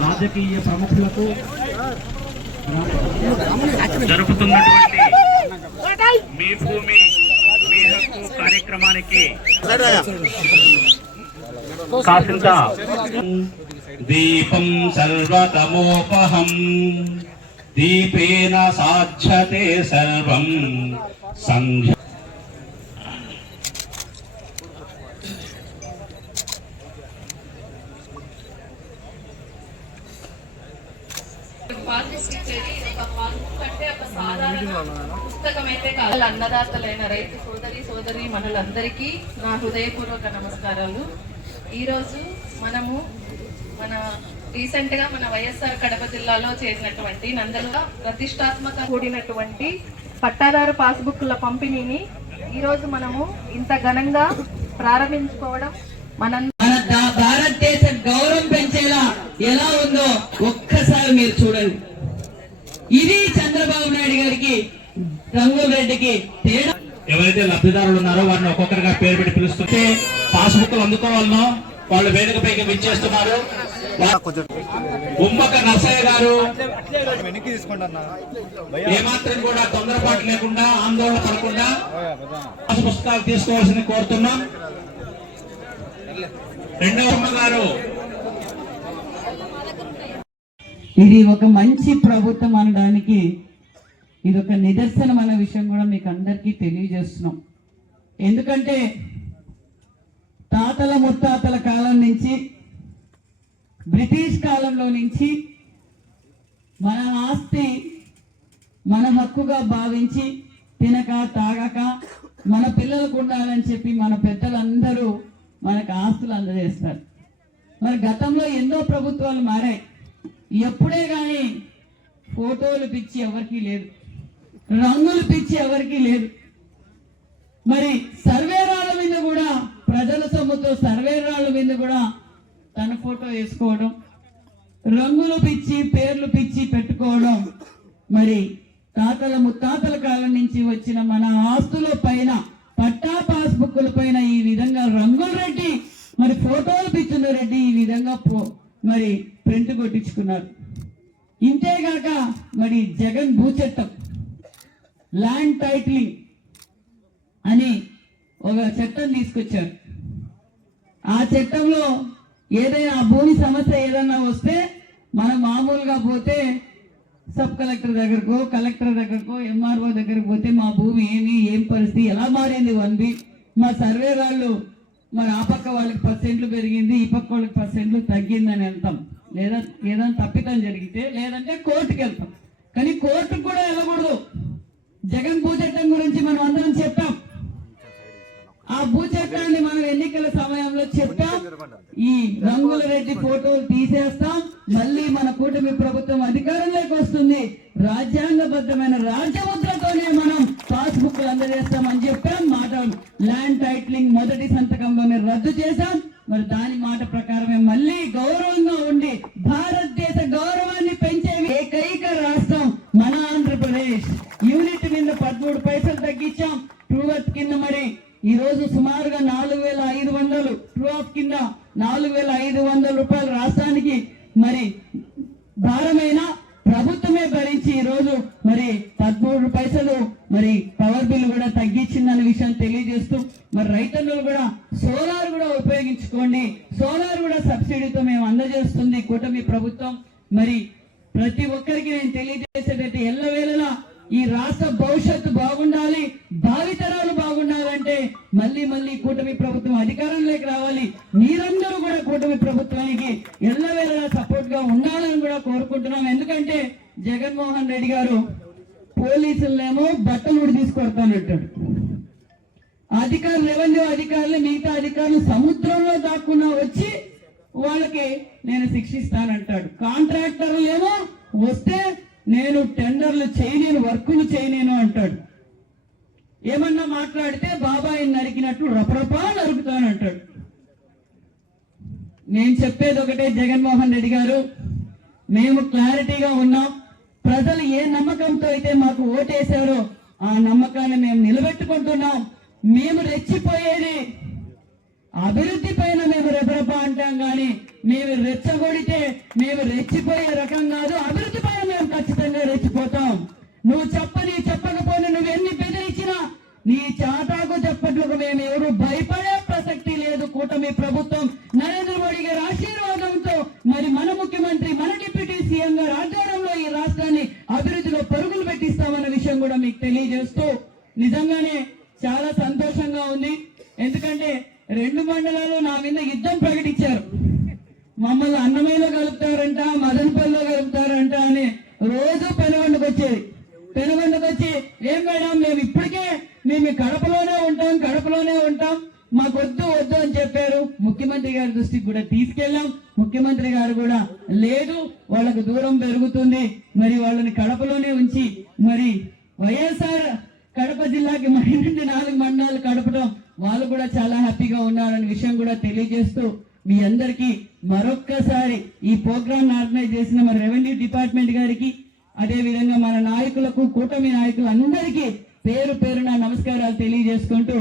రాజకీయ ప్రముఖులకు జరుపుతున్నటువంటి మీ భూమి మీ హక్కు కార్యక్రమానికి కాసింత దీపం సర్వతమోపహం దీపేన సాధ్యతే సర్వం సంధ్య పుస్తకమైతే కాదు. అన్నదాతలైన రైతు సోదరి మనలందరికీ నా హృదయపూర్వక నమస్కారాలు. ఈరోజు మనము రీసెంట్ గా మన వైఎస్ఆర్ కడప జిల్లాలో చేసినటువంటి నందలుగా ప్రతిష్టాత్మక కూడినటువంటి పట్టాదారు పాస్బుక్ల పంపిణీని ఈరోజు మనము ఇంత ఘనంగా ప్రారంభించుకోవడం మన భారతదేశ గౌరవం పెంచేలా ఎలా ఉందో ఒక్కసారి మీరు చూడండి. ఇది చంద్రబాబు నాయుడు గారికి రంగుల రెడ్డికి తేడా. ఎవరైతే లబ్ధిదారులు ఉన్నారో వారిని ఒక్కొక్కరిగా పేరు పెట్టి పిలుస్తుంటే పాస్బుక్లు అందుకోవాలనో వాళ్ళు వేదికపైకి విచ్చేస్తున్నారు. ఉమ్మక నర్సయ్య గారు ఏమాత్రం కూడా తొందరపాటు లేకుండా ఆందోళన పడకుండా పుస్తకాలు తీసుకోవాల్సింది కోరుతున్నాం. రెండవ గారు ఇది ఒక మంచి ప్రభుత్వం అనడానికి ఇది ఒక నిదర్శనం అనే విషయం కూడా మీకు అందరికీ తెలియజేస్తున్నాం. ఎందుకంటే తాతల ముత్తాతల కాలం నుంచి బ్రిటిష్ కాలంలో నుంచి మన ఆస్తి మన హక్కుగా భావించి తినక తాగక మన పిల్లలకు ఉండాలని చెప్పి మన పెద్దలందరూ మనకు ఆస్తులు అందజేస్తారు. మరి గతంలో ఎన్నో ప్రభుత్వాలు మారాయి. ఎప్పుడే కానీ ఫోటోలు పిచ్చి ఎవరికి లేదు, రంగులు పిచ్చి ఎవరికి లేదు. మరి సర్వేరాళ్ళ మీద కూడా ప్రజల సొమ్ముతో సర్వేరాళ్ళ మీద కూడా తన ఫోటో వేసుకోవడం, రంగులు పిచ్చి పేర్లు పిచ్చి పెట్టుకోవడం మరి తాతల ముత్తాతల కాలం నుంచి వచ్చిన మన ఆస్తుల పైన పట్టా పాస్బుక్ల పైన ఈ విధంగా రంగుల రెడ్డి మరి ఫోటోలు పిచ్చిన రెడ్డి ఈ విధంగా మరి ప్రింట్ కొట్టించుకున్నారు. ఇంతేగాక మరి జగన్ భూచట్టం ల్యాండ్ టైటిలింగ్ అని ఒక చట్టం తీసుకొచ్చారు. ఆ చట్టంలో ఏదైనా భూమి సమస్య ఏదన్నా వస్తే మనం మామూలుగా పోతే సబ్ కలెక్టర్ దగ్గరకో కలెక్టర్ దగ్గరకో ఎంఆర్ఓ దగ్గరకు పోతే మా భూమి ఏం పరిస్థితి ఎలా మారింది 1B మా సర్వే వాళ్ళు మరి ఆ పక్క వాళ్ళకి % పెరిగింది ఈ పక్క వాళ్ళకి % తగ్గిందని వెళ్తాం. లేదా ఏదైనా తప్పితం జరిగితే లేదంటే కోర్టుకి వెళ్తాం. కానీ కోర్టుకు కూడా వెళ్ళకూడదు. జగన్ భూచట్టం గురించి మనం అందరం చెప్పాం. ఆ భూచట్టాన్ని మనం ఎన్నికల సమయంలో చెప్పాం. ఈ రంగుల రెడ్డి ఫోటోలు తీసేస్తాం, మళ్ళీ మన కూటమి ప్రభుత్వం అధికారంలోకి వస్తుంది, రాజ్యాంగబద్ధమైన రాజ్యముద్రతోనే మనం పాస్బుక్లు అందజేస్తామని చెప్పాం. మాట ల్యాండ్ టైటిలింగ్ మొదటి సంతకంలోనే రద్దు చేశాం. మరి దాని మాట ప్రకారమే మళ్ళీ గౌరవంగా ఉండి భారతదేశ గౌరవాన్ని పెంచే ఏకైక రాష్ట్రం మన ఆంధ్రప్రదేశ్. యూనిట్ కింద 13 పైసలు తగ్గించాం. ట్రూవర్త్ కింద మరి ఈ రోజు సుమారుగా 4500 ట్రూ ఆఫ్ కింద 4500 రూపాయలు రాష్ట్రానికి మరి భారమైన ప్రభుత్వమే భరించి ఈ రోజు మరి 13 పైసలు మరి పవర్ బిల్ కూడా తగ్గించిందనే విషయం తెలియజేస్తూ మరి రైతులు కూడా సోలార్ కూడా ఉపయోగించుకోండి. సోలార్ కూడా సబ్సిడీతో మేము అందజేస్తుంది కూటమి ప్రభుత్వం. మరి ప్రతి ఒక్కరికి నేను తెలియజేసేటట్టు ఎల్లవేళలా ఈ రాష్ట్ర భవిష్యత్తు బాగుండాలి, భావితరాలు బాగుండాలంటే మళ్ళీ కూటమి ప్రభుత్వం అధికారంలోకి రావాలి. మీరందరూ కూడా కూటమి ప్రభుత్వానికి ఎల్లవేళలా సపోర్ట్ గా ఉండాలని కూడా కోరుకుంటున్నాం. ఎందుకంటే జగన్మోహన్ రెడ్డి గారు పోలీసులనేమో బట్టలు కూడా తీసుకొడతానంటాడు. రెవెన్యూ అధికారులు మిగతా అధికారులు సముద్రంలో దాక్కున్నా వచ్చి వాళ్ళకి నేను శిక్షిస్తానంటాడు. కాంట్రాక్టర్లు ఏమో వస్తే నేను టెండర్లు చేయలేను, వర్కులు చేయలేను అంటాడు. ఏమన్నా మాట్లాడితే బాబాయిని నరికినట్టు రపరపా నరుకుతానంటాడు. నేను చెప్పేది ఒకటే, జగన్మోహన్ రెడ్డి గారు మేము క్లారిటీగా ఉన్నాం. ప్రజలు ఏ నమ్మకంతో అయితే మాకు ఓటేశారో ఆ నమ్మకాన్ని మేము నిలబెట్టుకుంటున్నాం. మేము రెచ్చిపోయేది అభివృద్ధి పైన మేము రెపరెప అంటాం కానీ మేము రెచ్చగొడితే మేము రెచ్చిపోయే రకం కాదు. అభివృద్ధి పైన మేము ఖచ్చితంగా రెచ్చిపోతాం. నువ్వు చెప్పకపోయినా నువ్వు ఎన్ని బెదిరించినా నీ చాటాకు చెప్పట్లకు మేము ఎవరు భయపడే ప్రసక్తి లేదు. కూటమి ప్రభుత్వం నరేంద్ర మోడీ గారి ఆశీర్వాదంతో మరి మన ముఖ్యమంత్రి మన డిప్యూటీ సీఎం గారి ఆధ్వర్యంలో ఈ రాష్ట్రాన్ని అభివృద్ధిలో పరుగులు పెట్టిస్తామన్న విషయం కూడా మీకు తెలియజేస్తూ నిజంగానే చాలా సంతోషంగా ఉంది. ఎందుకంటే 2 మండలాలు నా మీద యుద్ధం ప్రకటించారు. మమ్మల్ని అన్నమయ్యలో కలుపుతారంట, మదనపల్లిలో కలుపుతారంట అని రోజు పెనుగొండకు వచ్చేది. పెనుగొండకు వచ్చి ఏం మేడం మేము ఇప్పటికే మేము కడపలోనే ఉంటాం మాకు వద్దు అని చెప్పారు. ముఖ్యమంత్రి గారి దృష్టికి కూడా తీసుకెళ్ళాం. ముఖ్యమంత్రి గారు కూడా లేదు వాళ్ళకు దూరం పెరుగుతుంది మరి వాళ్ళని కడపలోనే ఉంచి మరి వైఎస్ఆర్ కడప జిల్లాకి మరి నుండి 4 మండలాలు కడపడం వాళ్ళు కూడా చాలా హ్యాపీగా ఉన్నారనే విషయం కూడా తెలియజేస్తూ మీ అందరికీ మరొక్కసారి ఈ ప్రోగ్రామ్ ఆర్గనైజ్ చేసిన మన రెవెన్యూ డిపార్ట్మెంట్ గారికి అదే విధంగా మన నాయకులకు కూటమి నాయకులు అందరికీ పేరు పేరున నమస్కారాలు తెలియజేసుకుంటూ